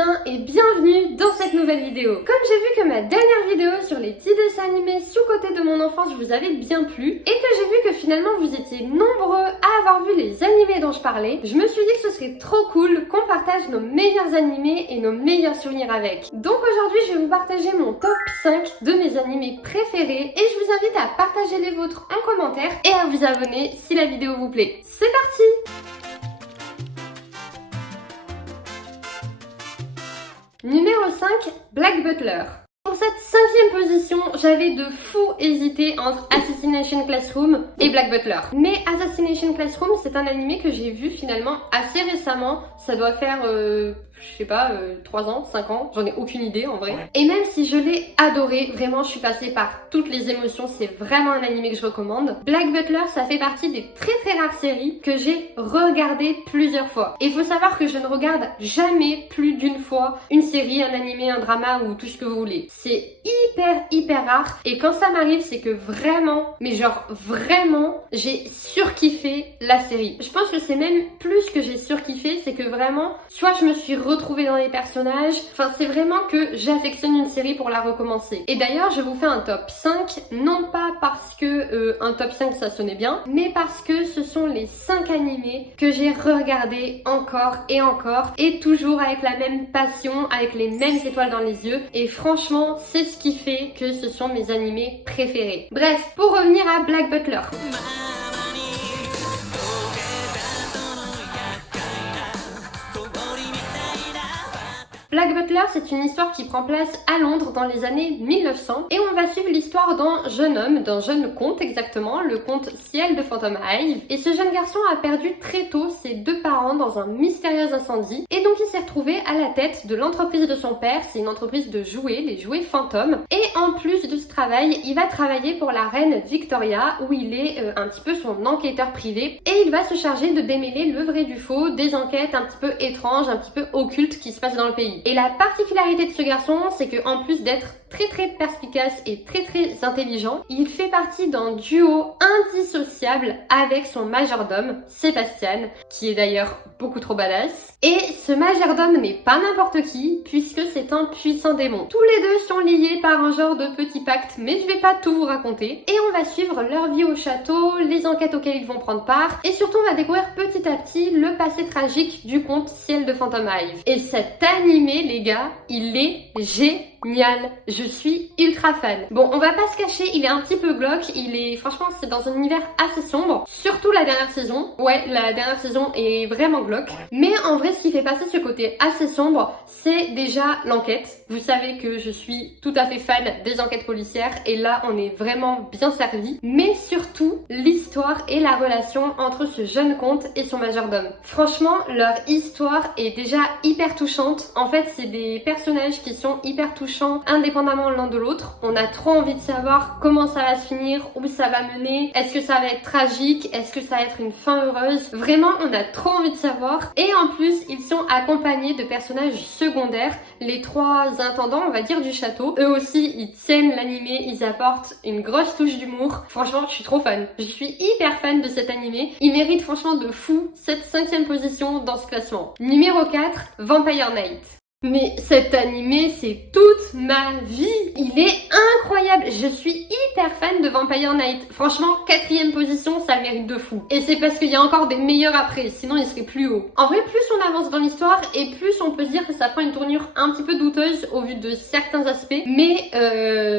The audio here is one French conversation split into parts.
bien et bienvenue dans cette nouvelle vidéo. Comme j'ai vu que ma dernière vidéo sur les 10 dessins animés sous-cotés de mon enfance vous avait bien plu et que j'ai vu que finalement vous étiez nombreux à avoir vu les animés dont je parlais, je me suis dit que ce serait trop cool qu'on partage nos meilleurs animés et nos meilleurs souvenirs avec. Donc aujourd'hui je vais vous partager mon top 5 de mes animés préférés et je vous invite à partager les vôtres en commentaire et à vous abonner si la vidéo vous plaît. C'est parti! Numéro 5, Black Butler. Pour cette 5e position, j'avais de fou hésité entre Assassination Classroom et Black Butler. Mais Assassination Classroom, c'est un animé que j'ai vu finalement assez récemment. Ça doit faire, je sais pas, 3 ans, 5 ans, j'en ai aucune idée en vrai. Et même si je l'ai adoré, vraiment je suis passée par toutes les émotions, c'est vraiment un animé que je recommande. Black Butler, ça fait partie des très rares séries que j'ai regardées plusieurs fois. Et il faut savoir que je ne regarde jamais plus d'une fois une série, un animé, un drama ou tout ce que vous voulez. C'est hyper rare et quand ça m'arrive, c'est que vraiment, mais genre vraiment, j'ai surkiffé la série. Je pense que c'est même plus que j'ai surkiffé, c'est que vraiment, soit je me suis retrouvée dans les personnages, enfin c'est vraiment que j'affectionne une série pour la recommencer. Et d'ailleurs, je vous fais un top 5, non pas parce que un top 5 ça sonnait bien, mais parce que ce sont les 5 animés que j'ai regardés encore et toujours avec la même passion, avec les mêmes étoiles dans les yeux. Et franchement, c'est ce qui fait que ce sont mes animés préférés. Bref, pour revenir à Black Butler. Black Butler, c'est une histoire qui prend place à Londres dans les années 1900 et on va suivre l'histoire d'un jeune homme, d'un jeune comte exactement, le comte Ciel de Phantom Hive. Et ce jeune garçon a perdu très tôt ses 2 parents dans un mystérieux incendie et donc il s'est retrouvé à la tête de l'entreprise de son père, c'est une entreprise de jouets, les jouets fantômes. Et en plus de ce travail, il va travailler pour la reine Victoria où il est un petit peu son enquêteur privé et il va se charger de démêler le vrai du faux, des enquêtes un petit peu étranges, un petit peu occultes qui se passent dans le pays. Et la particularité de ce garçon, c'est que en plus d'être très perspicace et très intelligent, il fait partie d'un duo indissociable avec son majordome, Sébastien, qui est d'ailleurs beaucoup trop badass. Et ce majordome n'est pas n'importe qui, puisque c'est un puissant démon. Tous les deux sont liés par un genre de petit pacte, mais je vais pas tout vous raconter. Et on va suivre leur vie au château, les enquêtes auxquelles ils vont prendre part, et surtout on va découvrir petit à petit le passé tragique du comte Ciel de Phantom Hive. Et cet animé, les gars, il est génial. Je suis ultra fan. Bon, on va pas se cacher, il est un petit peu glauque, franchement, c'est dans un univers assez sombre, surtout la dernière saison. Ouais, la dernière saison est vraiment glauque. Mais en vrai, ce qui fait passer ce côté assez sombre, c'est déjà l'enquête. Vous savez que je suis tout à fait fan des enquêtes policières et là, on est vraiment bien servi. Mais surtout, l'histoire et la relation entre ce jeune comte et son majordome. Franchement, leur histoire est déjà hyper touchante. En fait, c'est des personnages qui sont hyper touchants, indépendamment l'un de l'autre. On a trop envie de savoir comment ça va se finir, où ça va mener, est-ce que ça va être tragique, est-ce que ça va être une fin heureuse. Vraiment, on a trop envie de savoir. Et en plus, ils sont accompagnés de personnages secondaires, les 3 intendants, on va dire, du château. Eux aussi, ils tiennent l'animé, ils apportent une grosse touche d'humour. Franchement, je suis trop fan. Je suis hyper fan de cet animé. Il mérite franchement de fou cette 5e position dans ce classement. Numéro 4, Vampire Knight. Mais cet animé, c'est toute ma vie. Il est incroyable. Je suis hyper fan de Vampire Knight. Franchement, 4e position, ça le mérite de fou. Et c'est parce qu'il y a encore des meilleurs après, sinon il serait plus haut. En vrai, plus on avance dans l'histoire et plus on peut se dire que ça prend une tournure un petit peu douteuse au vu de certains aspects. Mais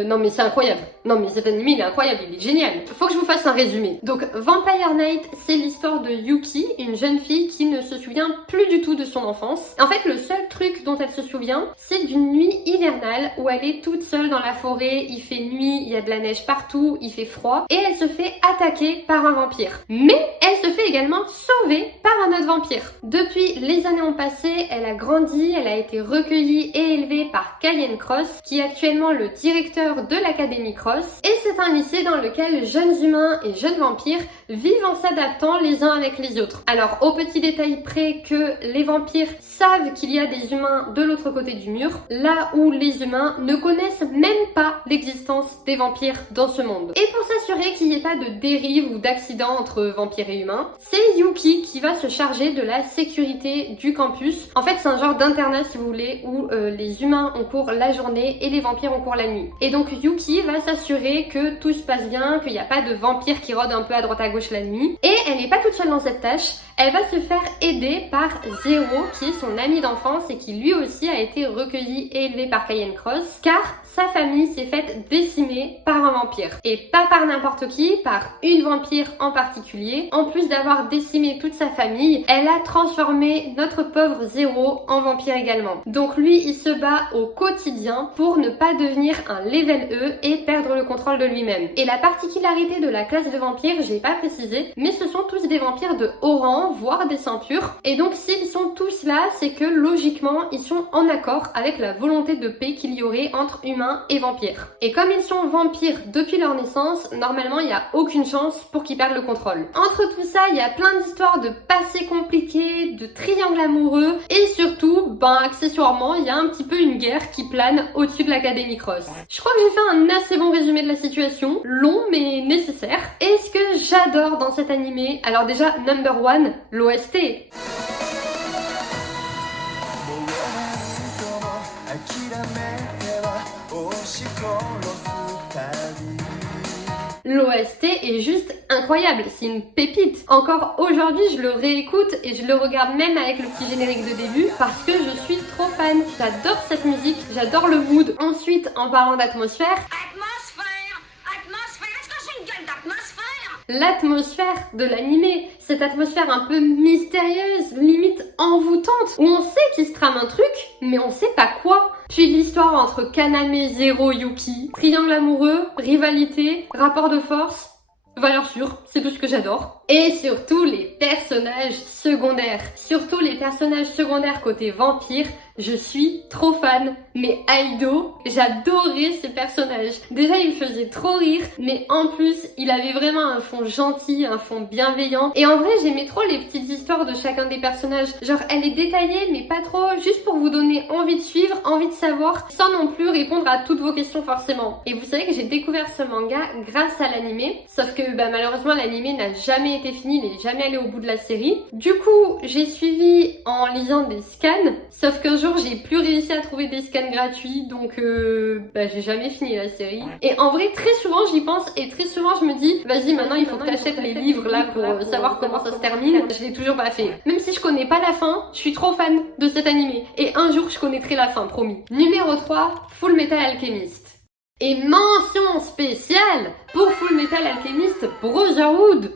non mais c'est incroyable. Non mais cet animé, il est incroyable, il est génial. Faut que je vous fasse un résumé. Donc Vampire Knight, c'est l'histoire de Yuki, une jeune fille qui ne se souvient plus du tout de son enfance. En fait, le seul truc dont elle se souvient, c'est d'une nuit hivernale où elle est toute seule dans la forêt, il fait nuit, il y a de la neige partout, il fait froid et elle se fait attaquer par un vampire. Mais elle se fait également sauver par un autre vampire. Depuis, les années ont passé, elle a grandi, elle a été recueillie et élevée par Cayenne Cross, qui est actuellement le directeur de l'Académie Cross. Cross. Et c'est un lycée dans lequel jeunes humains et jeunes vampires vivent en s'adaptant les uns avec les autres. Alors au petit détail près que les vampires savent qu'il y a des humains de l'autre côté du mur, là où les humains ne connaissent même pas l'existence des vampires dans ce monde. Et pour s'assurer qu'il n'y ait pas de dérive ou d'accident entre vampires et humains, c'est Yuki qui va se charger de la sécurité du campus. En fait, c'est un genre d'internat si vous voulez, où les humains ont cours la journée et les vampires ont cours la nuit. Et donc Yuki va s'assurer que tout se passe bien, qu'il n'y a pas de vampires qui rôdent un peu à droite à gauche la nuit. Et elle n'est pas toute seule dans cette tâche, elle va se faire aider par Zero, qui est son ami d'enfance et qui lui aussi a été recueilli et élevé par Cayenne Cross, car sa famille s'est faite décimer par un vampire. Et pas par n'importe qui, par une vampire en particulier. En plus d'avoir décimé toute sa famille, elle a transformé notre pauvre Zero en vampire également. Donc lui, il se bat au quotidien pour ne pas devenir un level E et perdre le contrôle de lui-même. Et la particularité de la classe de vampires, j'ai pas précisé, mais ce sont tous des vampires de haut rang, voire des saints purs. Et donc s'ils sont tous là, c'est que logiquement, ils sont en accord avec la volonté de paix qu'il y aurait entre humains et vampires. Et comme ils sont vampires depuis leur naissance, normalement, il n'y a aucune chance pour qu'ils perdent le contrôle. Entre tout ça, il y a plein d'histoires de passé compliqué, de triangles amoureux, et surtout, accessoirement, il y a un petit peu une guerre qui plane au-dessus de l'Académie Cross. Je crois que j'ai fait un assez bon résumé de la situation, long mais nécessaire. Et ce que j'adore dans cet animé, alors déjà, number one, l'OST. L'OST est juste incroyable, c'est une pépite. Encore aujourd'hui, je le réécoute et je le regarde même avec le petit générique de début parce que je suis trop fan. J'adore cette musique, j'adore le mood. Ensuite, en parlant d'atmosphère... L'atmosphère de l'animé, cette atmosphère un peu mystérieuse, limite envoûtante, où on sait qu'il se trame un truc, mais on sait pas quoi. Puis l'histoire entre Kaname, Zero, Yuki, triangle amoureux, rivalité, rapport de force, valeur sûre, c'est tout ce que j'adore. Et surtout les personnages secondaires. Surtout les personnages secondaires côté vampire, je suis trop fan. Mais Aido, j'adorais ce personnage. Déjà il me faisait trop rire, mais en plus il avait vraiment un fond gentil, un fond bienveillant. Et en vrai j'aimais trop les petites histoires de chacun des personnages. Genre elle est détaillée mais pas trop, juste pour vous donner envie de suivre, envie de savoir, sans non plus répondre à toutes vos questions forcément. Et vous savez que j'ai découvert ce manga grâce à l'animé, sauf que malheureusement l'animé n'a jamais été fini, il n'est jamais allé au bout de la série. Du coup j'ai suivi en lisant des scans, sauf qu'un jour j'ai plus réussi à trouver des scans gratuits, donc j'ai jamais fini la série. Et en vrai très souvent j'y pense et très souvent je me dis vas-y maintenant il faut que t'achètes les livres là pour savoir comment ça se termine. Je l'ai toujours pas fait. Même si je connais pas la fin, je suis trop fan de cet animé. Et un jour je connaîtrai la fin, promis. Numéro 3, Full Metal Alchemist. Et mention spéciale pour Full Metal Alchemist Brotherhood.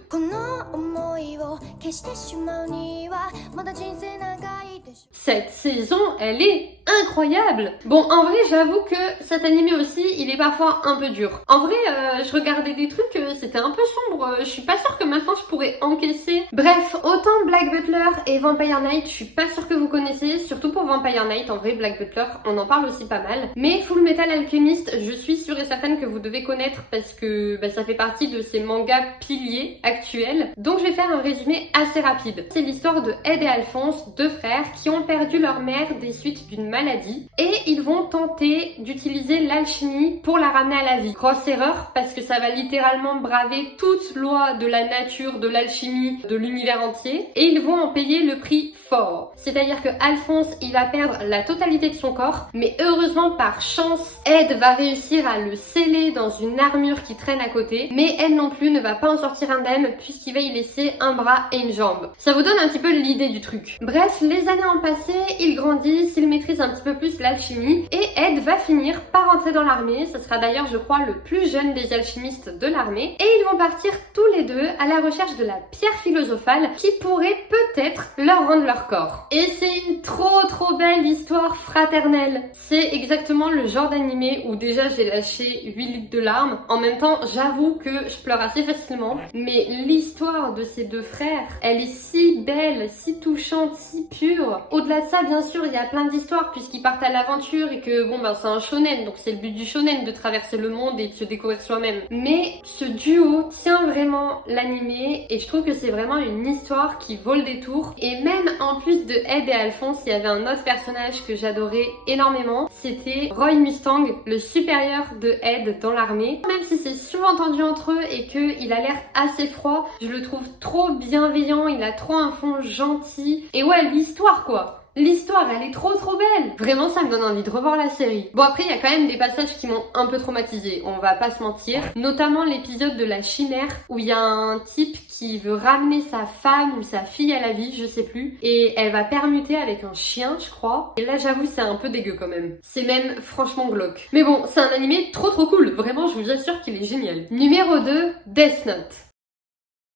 Cette saison, elle est incroyable. Bon, en vrai, j'avoue que cet animé aussi, il est parfois un peu dur. En vrai, je regardais des trucs, c'était un peu sombre. Je suis pas sûre que maintenant je pourrais encaisser. Bref, autant Black Butler et Vampire Knight, je suis pas sûre que vous connaissez. Surtout pour Vampire Knight, en vrai, Black Butler, on en parle aussi pas mal. Mais Full Metal Alchemist, je suis sûre et certaine que vous devez connaître parce que ça fait partie de ces mangas piliers actuels. Donc je vais faire un résumé assez rapide. C'est l'histoire de Ed et Alphonse, deux frères qui ont perdu leur mère des suites d'une maladie et ils vont tenter d'utiliser l'alchimie pour la ramener à la vie. Grosse erreur parce que ça va littéralement braver toute loi de la nature, de l'alchimie, de l'univers entier et ils vont en payer le prix fort. C'est-à-dire que Alphonse, il va perdre la totalité de son corps, mais heureusement par chance, Ed va réussir à le sceller dans une armure qui traîne à côté, mais Ed non plus ne va pas en sortir indemne puisqu'il va y laisser un bras et une jambe. Ça vous donne un petit peu l'idée du truc. Bref, les années ont passé, ils grandissent, ils maîtrisent un petit peu plus l'alchimie et Ed va finir par entrer dans l'armée. Ce sera d'ailleurs, je crois, le plus jeune des alchimistes de l'armée et ils vont partir tous les deux à la recherche de la pierre philosophale qui pourrait peut-être leur rendre leur corps. Et c'est une trop belle histoire fraternelle. C'est exactement le genre d'animé où déjà j'ai lâché 8 litres de larmes. En même temps, j'avoue que je pleure assez facilement, mais l'histoire de ces deux frères, elle est si belle, si touchante, si pure. Au-delà de ça, bien sûr, il y a plein d'histoires puisqu'ils partent à l'aventure et que bon c'est un shonen, donc c'est le but du shonen de traverser le monde et de se découvrir soi-même. Mais ce duo tient vraiment l'animé et je trouve que c'est vraiment une histoire qui vaut le détour. Et même en plus de Ed et Alphonse, il y avait un autre personnage que j'adorais énormément, c'était Roy Mustang, le supérieur de Ed dans l'armée. Même si c'est souvent entendu entre eux et qu'il a l'air assez froid, je le trouve trop bienveillant, il a trop un fond gentil. Et ouais, l'histoire quoi. L'histoire, elle est trop belle. Vraiment, ça me donne envie de revoir la série. Bon, après, il y a quand même des passages qui m'ont un peu traumatisée, on va pas se mentir. Notamment l'épisode de la chimère, où il y a un type qui veut ramener sa femme ou sa fille à la vie, je sais plus. Et elle va permuter avec un chien, je crois. Et là, j'avoue, c'est un peu dégueu quand même. C'est même franchement glauque. Mais bon, c'est un animé trop cool. Vraiment, je vous assure qu'il est génial. Numéro 2, Death Note.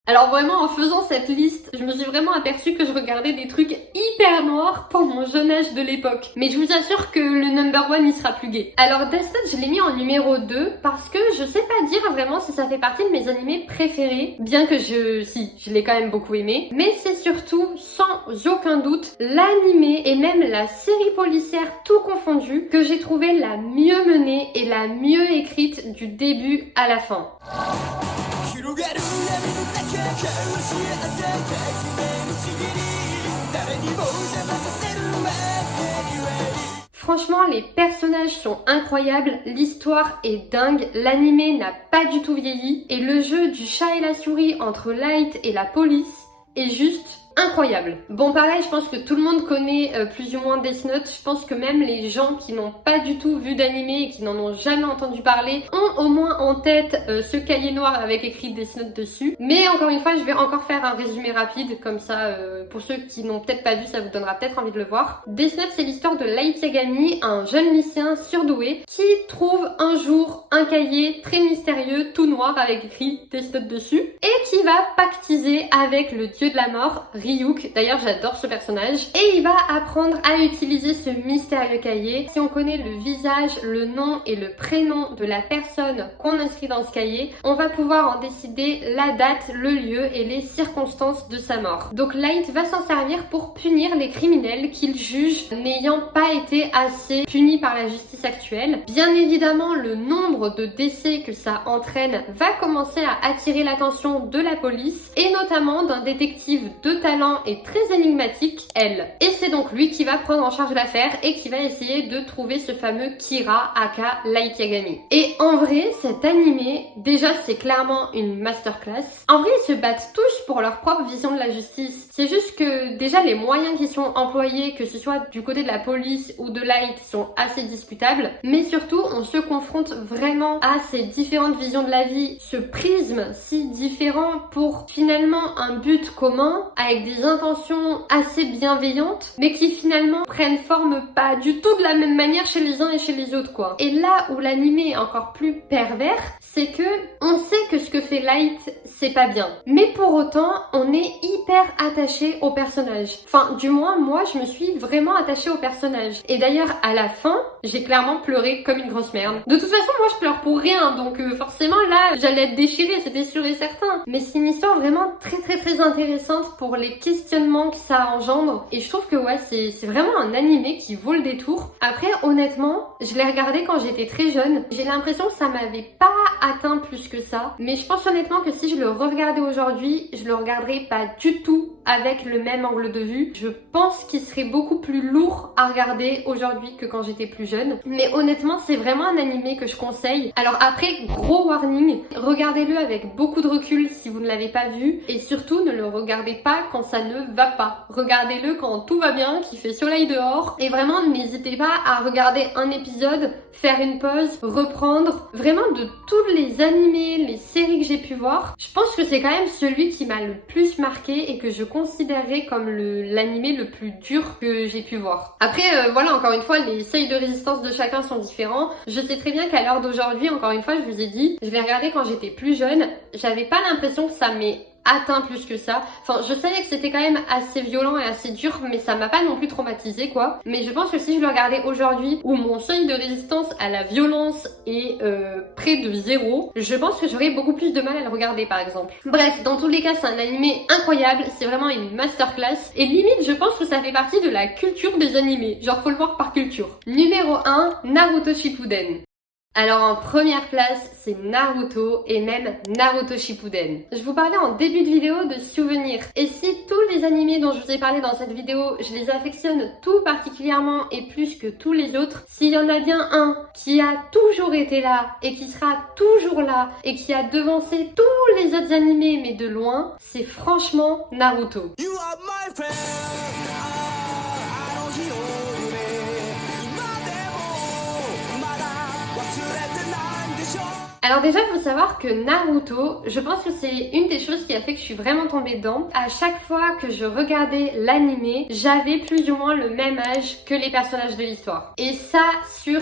Alors vraiment, en faisant cette liste, je me suis vraiment aperçue que je regardais des trucs hyper noirs pour mon jeune âge de l'époque. Mais je vous assure que le number one, il sera plus gai. Alors Death Note, je l'ai mis en numéro 2 parce que je sais pas dire vraiment si ça fait partie de mes animés préférés, bien que je l'ai quand même beaucoup aimé. Mais c'est surtout, sans aucun doute, l'animé et même la série policière tout confondu que j'ai trouvé la mieux menée et la mieux écrite du début à la fin. Franchement, les personnages sont incroyables, l'histoire est dingue, l'animé n'a pas du tout vieilli et le jeu du chat et la souris entre Light et la police est juste incroyable. Bon pareil, je pense que tout le monde connaît plus ou moins Death Note. Je pense que même les gens qui n'ont pas du tout vu d'animé et qui n'en ont jamais entendu parler ont au moins en tête ce cahier noir avec écrit Death Note dessus. Mais encore une fois, je vais encore faire un résumé rapide, comme ça pour ceux qui n'ont peut-être pas vu, ça vous donnera peut-être envie de le voir. Death Note, c'est l'histoire de Light Yagami, un jeune lycéen surdoué qui trouve un jour un cahier très mystérieux, tout noir avec écrit Death Note dessus et qui va pactiser avec le dieu de la mort, Ryuk. D'ailleurs, j'adore ce personnage. Et il va apprendre à utiliser ce mystérieux cahier. Si on connaît le visage, le nom et le prénom de la personne qu'on inscrit dans ce cahier, on va pouvoir en décider la date, le lieu et les circonstances de sa mort. Donc Light va s'en servir pour punir les criminels qu'il juge n'ayant pas été assez punis par la justice actuelle. Bien évidemment, le nombre de décès que ça entraîne va commencer à attirer l'attention de la police et notamment d'un détective de talent et très énigmatique, elle. Et c'est donc lui qui va prendre en charge l'affaire et qui va essayer de trouver ce fameux Kira aka Light Yagami. Et en vrai, cet animé, déjà c'est clairement une masterclass. En vrai, ils se battent tous pour leur propre vision de la justice. C'est juste que déjà les moyens qui sont employés, que ce soit du côté de la police ou de Light, sont assez discutables. Mais surtout, on se confronte vraiment à ces différentes visions de la vie, ce prisme si différent pour finalement un but commun avec des intentions assez bienveillantes, mais qui finalement prennent forme pas du tout de la même manière chez les uns et chez les autres quoi. Et là où l'animé est encore plus pervers, c'est que on sait que ce que fait Light, c'est pas bien. Mais pour autant, on est hyper attaché au personnage. Enfin, du moins, moi, je me suis vraiment attachée au personnage. Et d'ailleurs, à la fin, j'ai clairement pleuré comme une grosse merde. De toute façon, moi, je pleure pour rien, donc forcément, là, j'allais être déchirée, c'était sûr et certain. Mais c'est une histoire vraiment très intéressante pour les questionnements que ça engendre. Et je trouve que ouais, c'est vraiment un animé qui vaut le détour. Après, honnêtement, je l'ai regardé quand j'étais très jeune. J'ai l'impression que ça m'avait pas atteint plus que ça. Mais je pense honnêtement que si je le regardais aujourd'hui, je le regarderais pas du tout avec le même angle de vue. Je pense qu'il serait beaucoup plus lourd à regarder aujourd'hui que quand j'étais plus jeune. Mais honnêtement, c'est vraiment un animé que je conseille. Alors après, gros warning, regardez-le avec beaucoup de recul si vous ne l'avez pas vu. Et surtout, ne le regardez pas quand ça ne va pas. Regardez-le quand tout va bien, qu'il fait soleil dehors. Et vraiment, n'hésitez pas à regarder un épisode, faire une pause, reprendre. Vraiment, de tous les animés, les séries que j'ai pu voir, je pense que c'est quand même celui qui m'a le plus marqué et que je considérerais comme l'animé le plus dur que j'ai pu voir. Après, voilà, encore une fois, les seuils de résistance de chacun sont différents. Je sais très bien qu'à l'heure d'aujourd'hui, encore une fois, je vous ai dit, je l'ai regardé quand j'étais plus jeune. J'avais pas l'impression que ça m'ait atteint plus que ça. Enfin, je savais que c'était quand même assez violent et assez dur, mais ça m'a pas non plus traumatisé quoi. Mais je pense que si je le regardais aujourd'hui, où mon seuil de résistance à la violence est près de 0, je pense que j'aurais beaucoup plus de mal à le regarder par exemple. Bref, dans tous les cas, c'est un animé incroyable, c'est vraiment une masterclass, et limite je pense que ça fait partie de la culture des animés, genre faut le voir par culture. Numéro 1, Naruto Shippuden. Alors en première place, c'est Naruto et même Naruto Shippuden. Je vous parlais en début de vidéo de souvenirs. Et si tous les animés dont je vous ai parlé dans cette vidéo, je les affectionne tout particulièrement et plus que tous les autres, s'il y en a bien un qui a toujours été là et qui sera toujours là et qui a devancé tous les autres animés mais de loin, c'est franchement Naruto. You are my friend. Alors déjà, il faut savoir que Naruto, je pense que c'est une des choses qui a fait que je suis vraiment tombée dedans. À chaque fois que je regardais l'animé, j'avais plus ou moins le même âge que les personnages de l'histoire. Et ça sur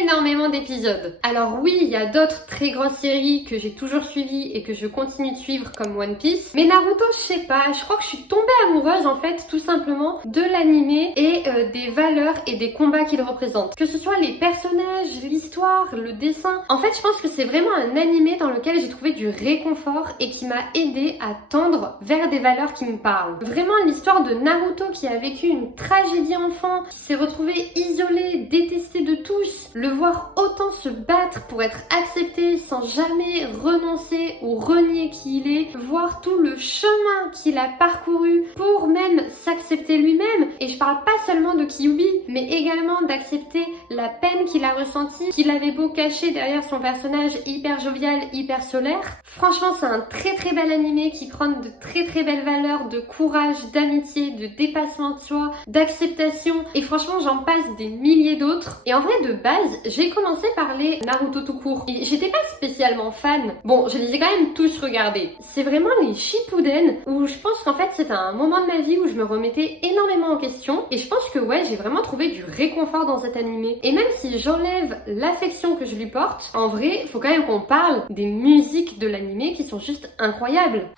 énormément d'épisodes. Alors oui, il y a d'autres très grosses séries que j'ai toujours suivies et que je continue de suivre comme One Piece. Mais Naruto, je sais pas, je crois que je suis tombée amoureuse en fait tout simplement de l'animé et des valeurs et des combats qu'il représente. Que ce soit les personnages, l'histoire, le dessin. En fait, je pense que c'est vraiment un animé dans lequel j'ai trouvé du réconfort et qui m'a aidé à tendre vers des valeurs qui me parlent. Vraiment l'histoire de Naruto qui a vécu une tragédie enfant, qui s'est retrouvé isolé, détesté de tous, le voir autant se battre pour être accepté sans jamais renoncer ou renier qui il est, voir tout le chemin qu'il a parcouru pour même s'accepter lui-même. Et je parle pas seulement de Kyuubi, mais également d'accepter la peine qu'il a ressentie, qu'il avait beau cacher derrière son personnage hyper jovial, hyper solaire. Franchement, c'est un très très bel animé qui prône de très très belles valeurs de courage, d'amitié, de dépassement de soi, d'acceptation, et franchement j'en passe des milliers d'autres. Et en vrai, de base, j'ai commencé par les Naruto tout court et j'étais pas spécialement fan. Bon, je les ai quand même tous regardés. C'est vraiment les Shippuden où je pense qu'en fait c'était un moment de ma vie où je me remettais énormément en question, et je pense que ouais, j'ai vraiment trouvé du réconfort dans cet animé. Et même si j'enlève l'affection que je lui porte, en vrai, faut quand même qu'on parle des musiques de l'animé qui sont juste incroyables.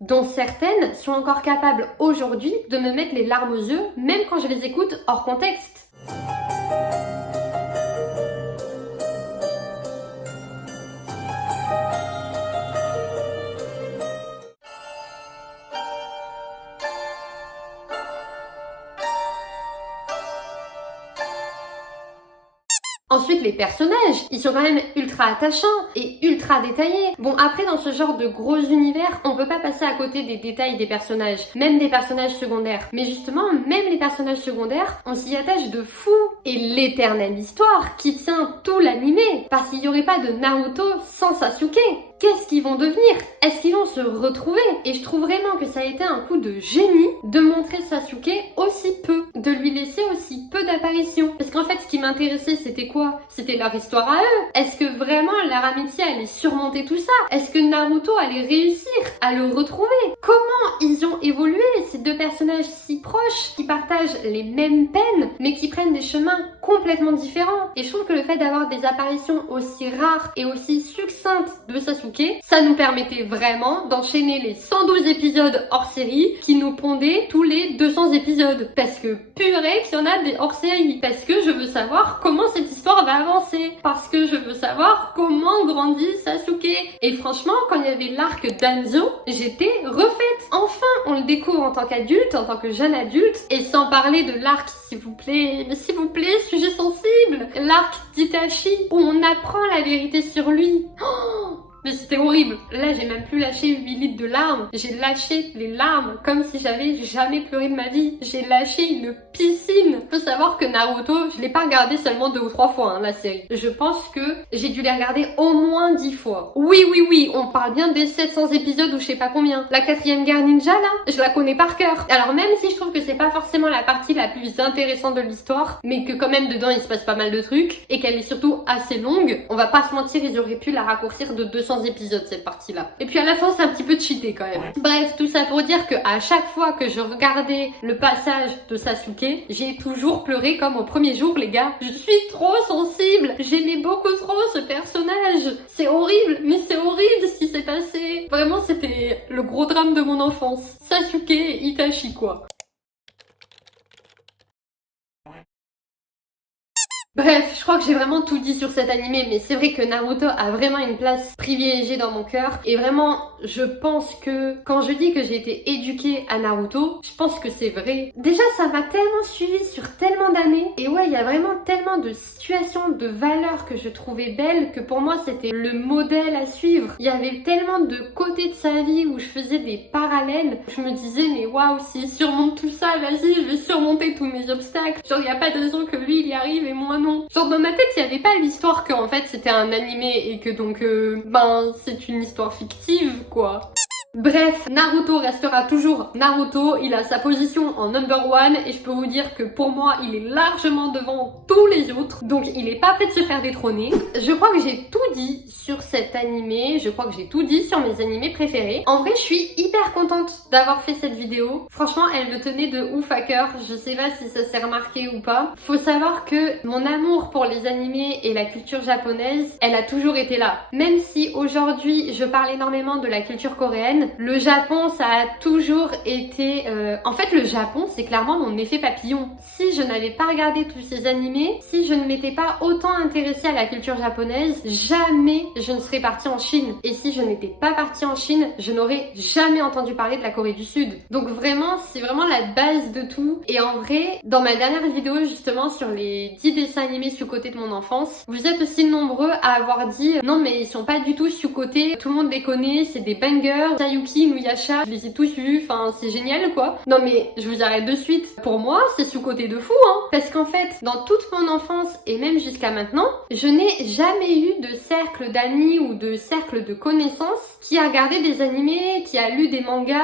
Dont certaines sont encore capables aujourd'hui de me mettre les larmes aux yeux, même quand je les écoute hors contexte. Ensuite, les personnages, ils sont quand même ultra attachants et ultra détaillés. Bon, après, dans ce genre de gros univers, on peut pas passer à côté des détails des personnages, même des personnages secondaires. Mais justement, même les personnages secondaires, on s'y attache de fou. Et l'éternelle histoire qui tient tout l'animé, parce qu'il n'y aurait pas de Naruto sans Sasuke. Qu'est-ce qu'ils vont devenir? Est-ce qu'ils vont se retrouver? Et je trouve vraiment que ça a été un coup de génie de montrer Sasuke aussi peu, de lui laisser aussi peu d'apparitions. Parce qu'en fait, ce qui m'intéressait, c'était quoi? C'était leur histoire à eux. Est-ce que vraiment leur amitié allait surmonter tout ça? Est-ce que Naruto allait réussir à le retrouver? Comment ils ont évolué, ces deux personnages si proches, qui partagent les mêmes peines, mais qui prennent des chemins complètement différents? Et je trouve que le fait d'avoir des apparitions aussi rares et aussi succinctes de Sasuke, ça nous permettait vraiment d'enchaîner les 112 épisodes hors série qui nous pondaient tous les 200 épisodes. Parce que purée qu'il y en a des hors série. Parce que je veux savoir comment cette histoire va avancer. Parce que je veux savoir comment grandit Sasuke. Et franchement, quand il y avait l'arc d'Anzo, j'étais refaite. Enfin, on le découvre en tant qu'adulte, en tant que jeune adulte. Et sans parler de l'arc, s'il vous plaît, sujet sensible. L'arc d'Itachi, où on apprend la vérité sur lui. Oh, mais c'était horrible. Là, j'ai même plus lâché 8 litres de larmes. J'ai lâché les larmes comme si j'avais jamais pleuré de ma vie. J'ai lâché une piscine. Faut savoir que Naruto, je l'ai pas regardé seulement 2 ou 3 fois, la série. Je pense que j'ai dû les regarder au moins 10 fois. Oui, on parle bien des 700 épisodes ou je sais pas combien. La 4ème guerre ninja, là, je la connais par cœur. Alors même si je trouve que c'est pas forcément la partie la plus intéressante de l'histoire, mais que quand même dedans il se passe pas mal de trucs, et qu'elle est surtout assez longue, on va pas se mentir, ils auraient pu la raccourcir de 200 200 épisodes cette partie-là. Et puis à la fin, c'est un petit peu cheaté quand même. Bref, tout ça pour dire que à chaque fois que je regardais le passage de Sasuke, j'ai toujours pleuré comme au premier jour, les gars. Je suis trop sensible. J'aimais beaucoup trop ce personnage. C'est horrible, mais c'est horrible ce qui s'est passé. Vraiment, c'était le gros drame de mon enfance. Sasuke et Itachi, quoi. Bref, je crois que j'ai vraiment tout dit sur cet animé, mais c'est vrai que Naruto a vraiment une place privilégiée dans mon cœur. Et vraiment, je pense que quand je dis que j'ai été éduquée à Naruto, je pense que c'est vrai. Déjà, ça m'a tellement suivi sur tellement d'années. Et ouais, il y a vraiment tellement de situations, de valeurs que je trouvais belles que pour moi, c'était le modèle à suivre. Il y avait tellement de côtés de sa vie où je faisais des parallèles. Je me disais, mais waouh, s'il surmonte tout ça, vas-y, je vais surmonter tous mes obstacles. Genre, il n'y a pas de raison que lui, il y arrive et moi, non. Genre dans ma tête il n'y avait pas l'histoire qu'en fait c'était un animé et que donc c'est une histoire fictive quoi. Bref, Naruto restera toujours Naruto, il a sa position en number one et je peux vous dire que pour moi il est largement devant tous les autres, donc il est pas prêt de se faire détrôner. Je crois que j'ai tout dit sur cet animé, je crois que j'ai tout dit sur mes animés préférés. En vrai je suis hyper contente d'avoir fait cette vidéo, franchement elle me tenait de ouf à cœur, je sais pas si ça s'est remarqué ou pas. Faut savoir que mon amour pour les animés et la culture japonaise, elle a toujours été là. Même si aujourd'hui je parle énormément de la culture coréenne, le Japon, ça a toujours été... En fait, le Japon, c'est clairement mon effet papillon. Si je n'avais pas regardé tous ces animés, si je ne m'étais pas autant intéressée à la culture japonaise, jamais je ne serais partie en Chine. Et si je n'étais pas partie en Chine, je n'aurais jamais entendu parler de la Corée du Sud. Donc vraiment, c'est vraiment la base de tout. Et en vrai, dans ma dernière vidéo, justement, sur les 10 dessins animés sous-cotés de mon enfance, vous êtes aussi nombreux à avoir dit « Non, mais ils sont pas du tout sous-cotés, tout le monde les connaît, c'est des bangers. » Yuki, Inuyasha, je les ai tous vus, enfin c'est génial quoi. Non mais je vous arrête de suite. Pour moi, c'est sous-côté de fou hein. Parce qu'en fait, dans toute mon enfance et même jusqu'à maintenant, je n'ai jamais eu de cercle d'amis ou de cercle de connaissances qui a regardé des animés, qui a lu des mangas,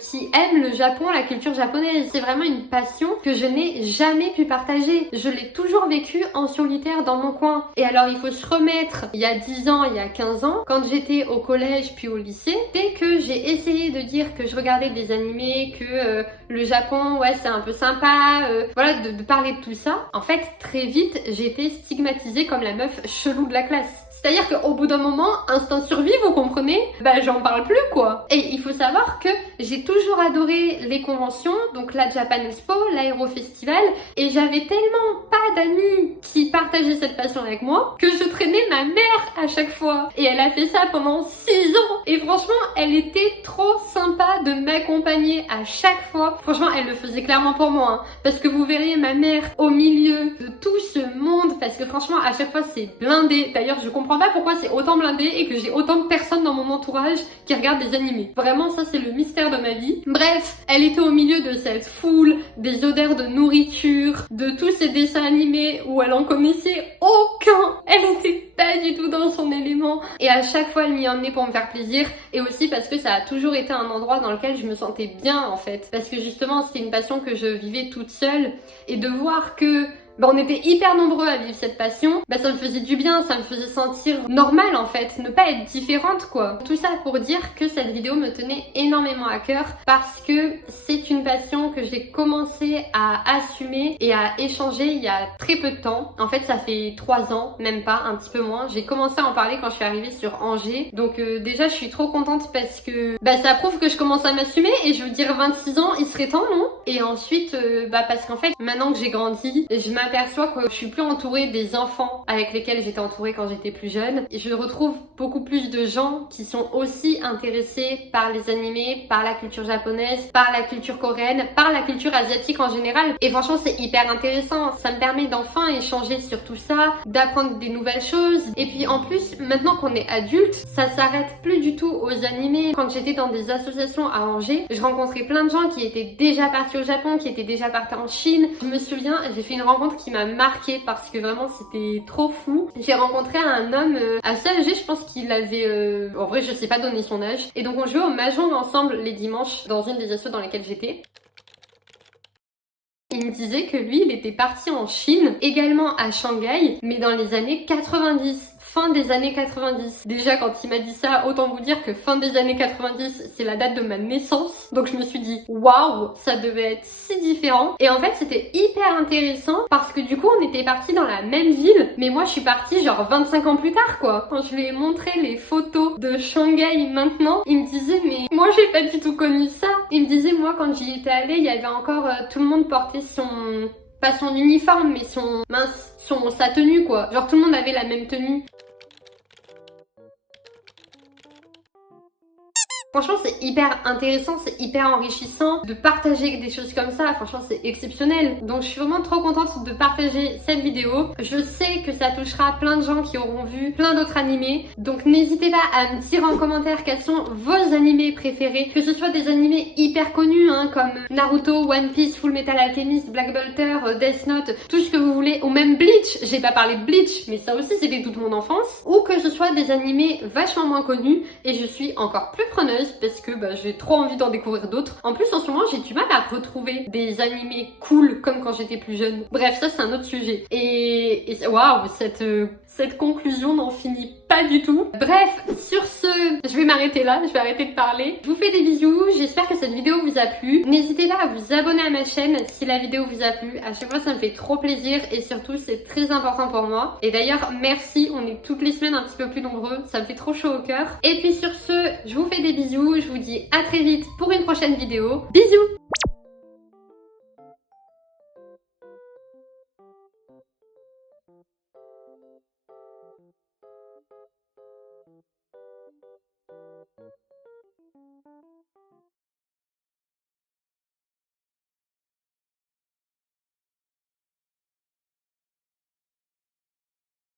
qui aime le Japon, la culture japonaise. C'est vraiment une passion que je n'ai jamais pu partager. Je l'ai toujours vécu en solitaire dans mon coin. Et alors il faut se remettre il y a 10 ans, il y a 15 ans, quand j'étais au collège puis au lycée, dès que j'ai essayé de dire que je regardais des animés, que le Japon, ouais, c'est un peu sympa, voilà, de parler de tout ça. En fait, très vite, j'ai été stigmatisée comme la meuf chelou de la classe. C'est-à-dire qu'au bout d'un moment, instinct de survie, vous comprenez? Bah j'en parle plus quoi. Et il faut savoir que j'ai toujours adoré les conventions, donc la Japan Expo, l'Aéro Festival, et j'avais tellement pas d'amis qui partageaient cette passion avec moi que je traînais ma mère à chaque fois. Et elle a fait ça pendant 6 ans. Et franchement, elle était trop sympa de m'accompagner à chaque fois. Franchement, elle le faisait clairement pour moi, hein, parce que vous verriez ma mère au milieu de tout ce monde, parce que franchement, à chaque fois, c'est blindé. D'ailleurs, je comprends pas pourquoi c'est autant blindé et que j'ai autant de personnes dans mon entourage qui regardent des animés. Vraiment, ça c'est le mystère de ma vie. Bref, elle était au milieu de cette foule, des odeurs de nourriture, de tous ces dessins animés où elle en connaissait aucun. Elle était pas du tout dans son élément. Et à chaque fois, elle m'y emmenait pour me faire plaisir. Et aussi parce que ça a toujours été un endroit dans lequel je me sentais bien en fait. Parce que justement, c'était une passion que je vivais toute seule. Et de voir que on était hyper nombreux à vivre cette passion, ça me faisait du bien, ça me faisait sentir normale en fait, ne pas être différente quoi. Tout ça pour dire que cette vidéo me tenait énormément à cœur parce que c'est une passion que j'ai commencé à assumer et à échanger il y a très peu de temps. En fait ça fait 3 ans, même pas, un petit peu moins. J'ai commencé à en parler quand je suis arrivée sur Angers, donc déjà je suis trop contente parce que ça prouve que je commence à m'assumer et je veux dire 26 ans, il serait temps non? Et ensuite parce qu'en fait maintenant que j'ai grandi, je m'aperçois que je suis plus entourée des enfants avec lesquels j'étais entourée quand j'étais plus jeune. Et je retrouve beaucoup plus de gens qui sont aussi intéressés par les animés, par la culture japonaise, par la culture coréenne, par la culture asiatique en général. Et franchement, c'est hyper intéressant. Ça me permet d'enfin échanger sur tout ça, d'apprendre des nouvelles choses. Et puis en plus, maintenant qu'on est adulte, ça s'arrête plus du tout aux animés. Quand j'étais dans des associations à Angers, je rencontrais plein de gens qui étaient déjà partis au Japon, qui étaient déjà partis en Chine. Je me souviens, j'ai fait une rencontre qui m'a marquée parce que vraiment c'était trop fou. J'ai rencontré un homme assez âgé, je pense qu'il avait... En vrai je sais pas donner son âge. Et donc on jouait au Mahjong ensemble les dimanches dans une des assos dans lesquelles j'étais. Il me disait que lui, il était parti en Chine, également à Shanghai, mais dans les années 90. fin des années 90. Déjà quand il m'a dit ça, autant vous dire que fin des années 90 c'est la date de ma naissance. Donc je me suis dit waouh, ça devait être si différent. Et en fait c'était hyper intéressant parce que du coup on était partis dans la même ville, mais moi je suis partie genre 25 ans plus tard quoi. Quand je lui ai montré les photos de Shanghai maintenant, il me disait mais moi j'ai pas du tout connu ça. Il me disait moi quand j'y étais allée, il y avait encore tout le monde portait pas son uniforme mais sa tenue quoi. Genre tout le monde avait la même tenue. Franchement, c'est hyper intéressant, c'est hyper enrichissant de partager des choses comme ça. Franchement, c'est exceptionnel. Donc, je suis vraiment trop contente de partager cette vidéo. Je sais que ça touchera plein de gens qui auront vu plein d'autres animés. Donc, n'hésitez pas à me dire en commentaire quels sont vos animés préférés. Que ce soit des animés hyper connus, hein, comme Naruto, One Piece, Full Metal Alchemist, Black Butter, Death Note, tout ce que vous voulez. Ou même Bleach. J'ai pas parlé de Bleach, mais ça aussi, c'était toute mon enfance. Ou que ce soit des animés vachement moins connus. Et je suis encore plus preneuse parce que j'ai trop envie d'en découvrir d'autres. En plus en ce moment j'ai du mal à retrouver des animés cool comme quand j'étais plus jeune. Bref, ça c'est un autre sujet. Et waouh, cette conclusion n'en finit pas du tout. Bref, sur ce, je vais m'arrêter là, je vais arrêter de parler. Je vous fais des bisous, j'espère que cette vidéo vous a plu. N'hésitez pas à vous abonner à ma chaîne si la vidéo vous a plu. À chaque fois ça me fait trop plaisir et surtout c'est très important pour moi. Et d'ailleurs merci, on est toutes les semaines un petit peu plus nombreux, ça me fait trop chaud au cœur. Et puis sur ce, je vous fais des bisous, je vous dis à très vite pour une prochaine vidéo. Bisous!